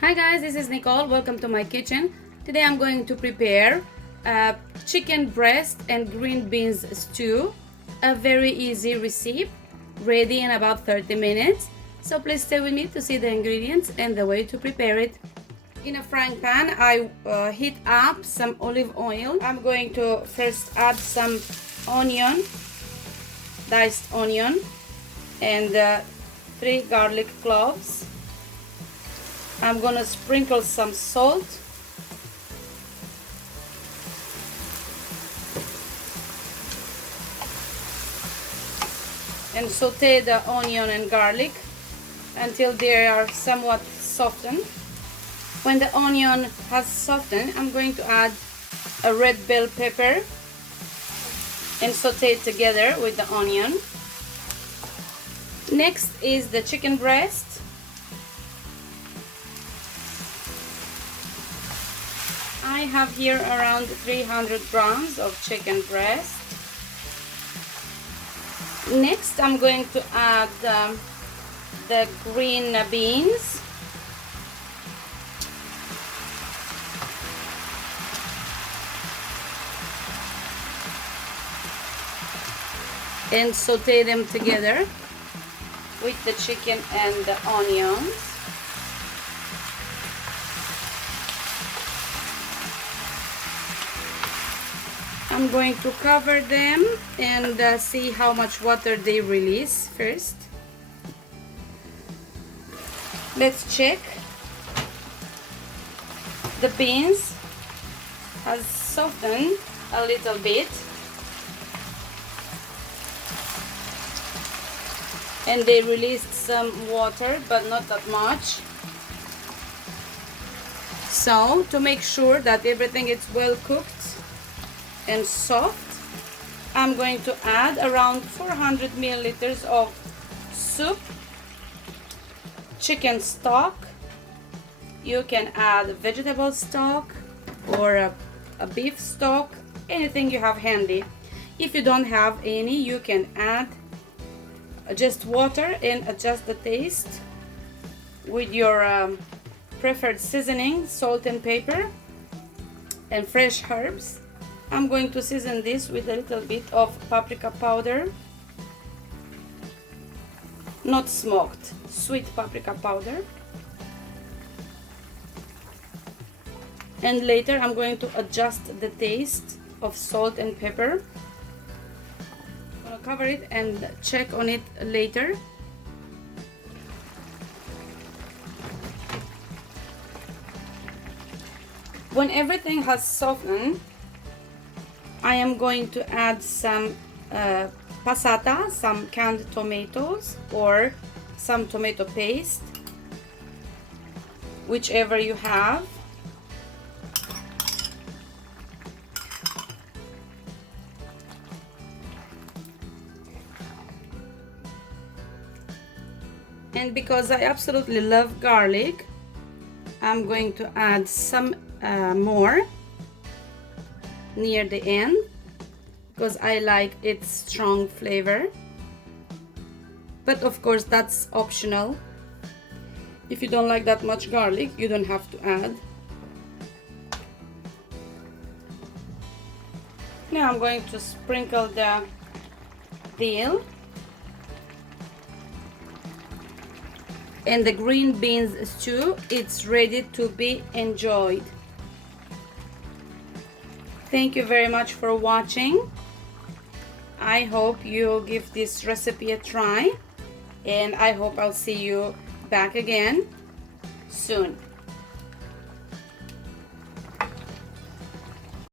Hi guys, this is Nicole. Welcome to my kitchen. Today I'm going to prepare chicken breast and green beans stew. A very easy recipe, ready in about 30 minutes. So please stay with me to see the ingredients and the way to prepare it. In a frying pan, I heat up some olive oil. I'm going to first add some onion, diced onion, and 3 garlic cloves. I'm gonna sprinkle some salt, and saute the onion and garlic until they are somewhat softened. When the onion has softened, I'm going to add a red bell pepper and saute it together with the onion. Next is the chicken breast. I have here around 300 grams of chicken breast. Next, I'm going to add the green beans. And saute them together with the chicken and the onions. I'm going to cover them and see how much water they release first. Let's check. The beans has softened a little bit, and they released some water, but not that much. So to make sure that everything is well cooked and soft, I'm going to add around 400 milliliters of soup, chicken stock. You can add vegetable stock or a beef stock, anything you have handy. If you don't have any, you can add just water and adjust the taste with your preferred seasoning, salt and pepper, and fresh herbs. I'm going to season this with a little bit of paprika powder, not smoked, sweet paprika powder. And later I'm going to adjust the taste of salt and pepper. I'm going to cover it and check on it later. When everything has softened, I am going to add some passata, some canned tomatoes, or some tomato paste, whichever you have. And because I absolutely love garlic, I'm going to add some more near the end, because I like its strong flavor. But of course that's optional. If you don't like that much garlic, you don't have to add. Now I'm going to sprinkle the dill and the green beans stew. It's ready to be enjoyed. Thank you very much for watching. I hope you give this recipe a try, and I hope I'll see you back again soon.